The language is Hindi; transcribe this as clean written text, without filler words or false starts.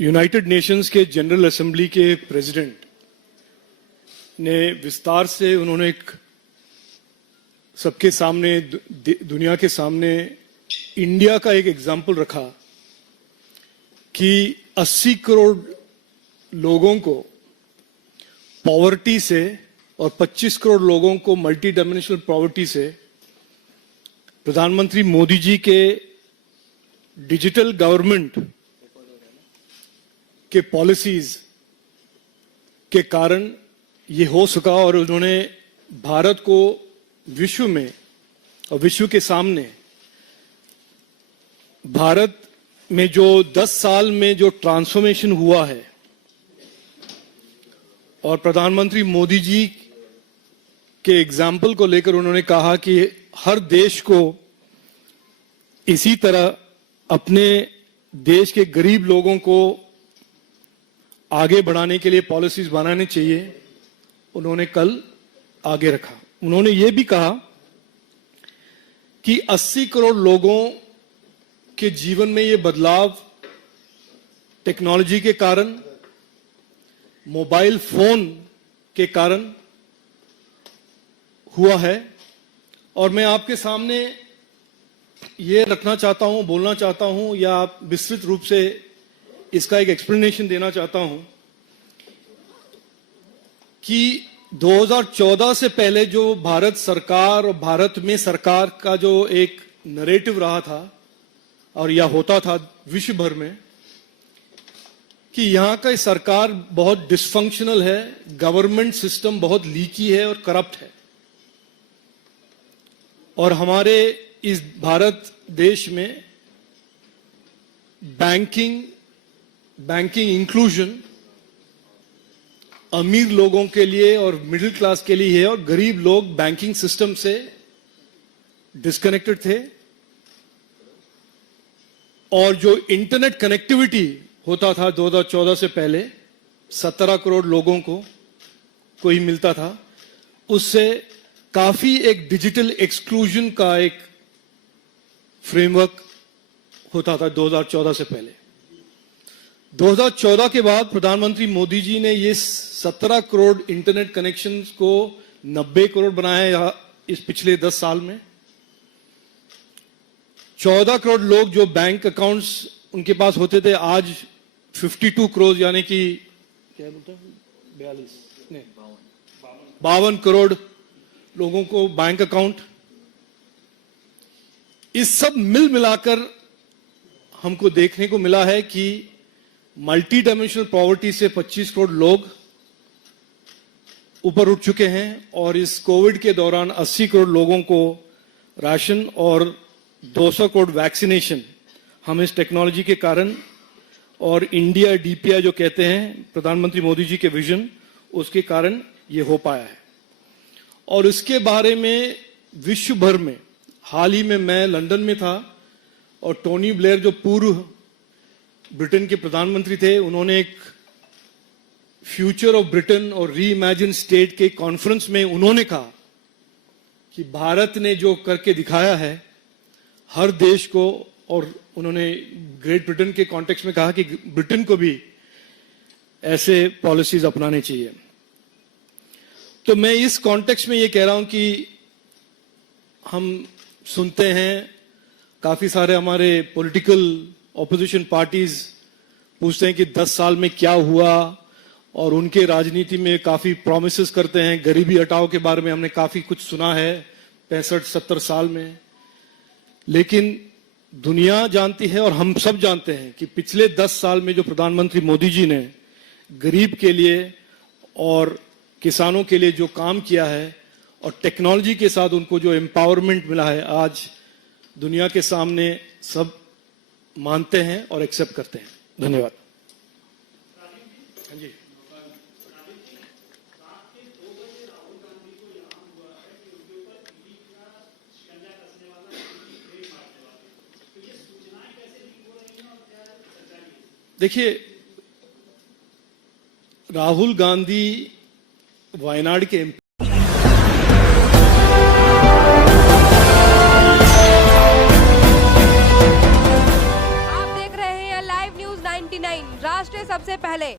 यूनाइटेड नेशंस के जनरल असेंबली के प्रेसिडेंट ने विस्तार से उन्होंने एक सबके सामने, दुनिया के सामने इंडिया का एक एग्जाम्पल रखा कि 80 करोड़ लोगों को पॉवर्टी से और 25 करोड़ लोगों को मल्टी डायमेंशनल पॉवर्टी से प्रधानमंत्री मोदी जी के डिजिटल गवर्नमेंट के पॉलिसीज के कारण ये हो सका। और उन्होंने भारत को विश्व में और विश्व के सामने भारत में जो 10 साल में जो ट्रांसफॉर्मेशन हुआ है और प्रधानमंत्री मोदी जी के एग्जाम्पल को लेकर उन्होंने कहा कि हर देश को इसी तरह अपने देश के गरीब लोगों को आगे बढ़ाने के लिए पॉलिसीज बनाने चाहिए, उन्होंने कल आगे रखा। उन्होंने ये भी कहा कि 80 करोड़ लोगों के जीवन में ये बदलाव टेक्नोलॉजी के कारण, मोबाइल फोन के कारण हुआ है। और मैं आपके सामने ये रखना चाहता हूं, बोलना चाहता हूं या विस्तृत रूप से इसका एक एक्सप्लेनेशन देना चाहता हूं कि 2014 से पहले जो भारत सरकार और भारत में सरकार का जो एक नरेटिव रहा था और यह होता था विश्व भर में कि यहां का सरकार बहुत डिसफंक्शनल है, गवर्नमेंट सिस्टम बहुत लीकी है और करप्ट है। और हमारे इस भारत देश में बैंकिंग इंक्लूजन अमीर लोगों के लिए और मिडिल क्लास के लिए है और गरीब लोग बैंकिंग सिस्टम से डिस्कनेक्टेड थे। और जो इंटरनेट कनेक्टिविटी होता था 2014 से पहले 17 करोड़ लोगों को ही मिलता था, उससे काफी एक डिजिटल एक्सक्लूजन का एक फ्रेमवर्क होता था 2014 से पहले। 2014 के बाद प्रधानमंत्री मोदी जी ने ये 17 करोड़ इंटरनेट कनेक्शंस को 90 करोड़ बनाया इस पिछले 10 साल में। 14 करोड़ लोग जो बैंक अकाउंट्स उनके पास होते थे, आज 52 करोड़ यानी कि क्या बोलते हैं 52 करोड़ लोगों को बैंक अकाउंट। इस सब मिल मिलाकर हमको देखने को मिला है कि मल्टी डायमेंशनल पॉवर्टी से 25 करोड़ लोग ऊपर उठ चुके हैं और इस कोविड के दौरान 80 करोड़ लोगों को राशन और 200 करोड़ वैक्सीनेशन हम इस टेक्नोलॉजी के कारण और इंडिया डीपीआई जो कहते हैं प्रधानमंत्री मोदी जी के विजन, उसके कारण ये हो पाया है। और इसके बारे में विश्व भर में हाल ही में मैं लंदन में था और टोनी ब्लेयर जो पूर्व ब्रिटेन के प्रधानमंत्री थे, उन्होंने एक फ्यूचर ऑफ ब्रिटेन और री इमेजिन स्टेट के कॉन्फ्रेंस में उन्होंने कहा कि भारत ने जो करके दिखाया है हर देश को, और उन्होंने ग्रेट ब्रिटेन के कॉन्टेक्स्ट में कहा कि ब्रिटेन को भी ऐसे पॉलिसीज अपनाने चाहिए। तो मैं इस कॉन्टेक्स्ट में ये कह रहा हूं कि हम सुनते हैं काफी सारे हमारे पॉलिटिकल ऑपोजिशन पार्टीज पूछते हैं कि 10 साल में क्या हुआ, और उनके राजनीति में काफी प्रॉमिसेस करते हैं। गरीबी हटाओ के बारे में हमने काफी कुछ सुना है 65-70 साल में, लेकिन दुनिया जानती है और हम सब जानते हैं कि पिछले 10 साल में जो प्रधानमंत्री मोदी जी ने गरीब के लिए और किसानों के लिए जो काम किया है और टेक्नोलॉजी के साथ उनको जो एम्पावरमेंट मिला है, आज दुनिया के सामने सब मानते हैं और एक्सेप्ट करते हैं। धन्यवाद। हाँ जी। देखिए, राहुल गांधी वायनाड के आप देख रहे हैं लाइव न्यूज 9। 99 राष्ट्र सबसे पहले।